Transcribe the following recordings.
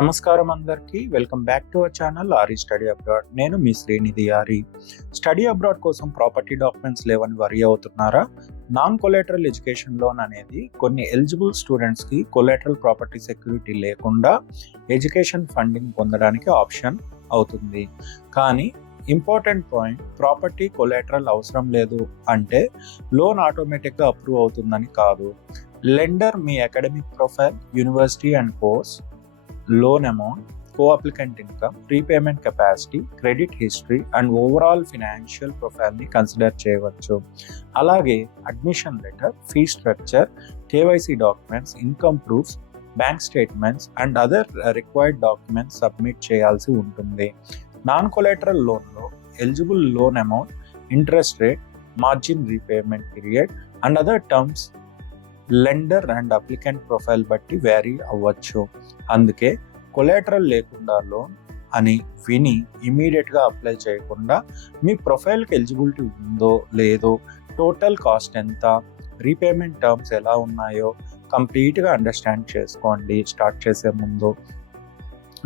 నమస్కారం అందరికీ. Welcome back to our channel aari study abroad. నేను మీ శ్రీనిధి ఆరి. స్టడీ అబ్రాడ్ కోసం ప్రాపర్టీ డాక్యుమెంట్స్ లేవని వరీ అవుతున్నారా? నాన్ కొలాటరల్ ఎడ్యుకేషన్ లోన్ అనేది కొన్ని ఎలిజిబుల్ స్టూడెంట్స్కి కొలాటరల్ ప్రాపర్టీ సెక్యూరిటీ లేకుండా ఎడ్యుకేషన్ ఫండింగ్ పొందడానికి ఆప్షన్ అవుతుంది. కానీ ఇంపార్టెంట్ పాయింట్, ప్రాపర్టీ కొలాటరల్ అవసరం లేదు అంటే లోన్ ఆటోమేటిక్గా అప్రూవ్ అవుతుందని కాదు. లెండర్ మీ academic profile, university and course, loan amount, co-applicant income, repayment capacity, credit history and overall financial ప్రొఫైల్ని కన్సిడర్ చేయవచ్చు. అలాగే admission letter, fee structure, KYC documents, income proofs, bank statements and other required documents submit చేయాల్సి ఉంటుంది. Non collateral లోన్లో eligible loan amount, interest rate, margin repayment period and other terms lender and applicant profile బట్టి vary అవ్వచ్చు. అందుకే collateral లేకుండా loan అని విని ఇమీడియట్గా అప్లై చేయకుండా మీ ప్రొఫైల్కి ఎలిజిబిలిటీ ఉందో లేదో, టోటల్ కాస్ట్ ఎంత, రీపేమెంట్ టర్మ్స్ ఎలా ఉన్నాయో కంప్లీట్గా అండర్స్టాండ్ చేసుకోండి. స్టార్ట్ చేసే ముందు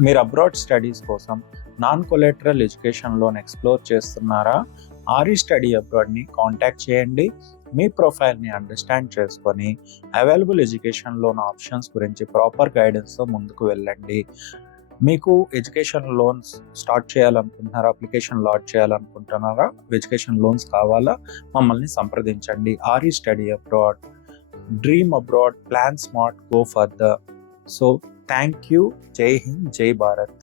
మీరు అబ్రాడ్ స్టడీస్ కోసం non collateral education loan explore చేస్తున్నారా? ఆరి స్టడీ అబ్రాడ్ని కాంటాక్ట్ చేయండి. మీ ప్రొఫైల్ని అండర్స్టాండ్ చేసుకొని అవైలబుల్ ఎడ్యుకేషన్ లోన్ ఆప్షన్స్ గురించి ప్రాపర్ గైడెన్స్తో ముందుకు వెళ్ళండి. మీకు ఎడ్యుకేషన్ లోన్స్ స్టార్ట్ చేయాలనుకుంటున్నారా, అప్లికేషన్ లాంచ్ చేయాలనుకుంటున్నారా, ఎడ్యుకేషన్ లోన్స్ కావాలా, మమ్మల్ని సంప్రదించండి. ఆరి study abroad, dream abroad, plan smart, go further. So thank you. జై హింద్, జై భారత్.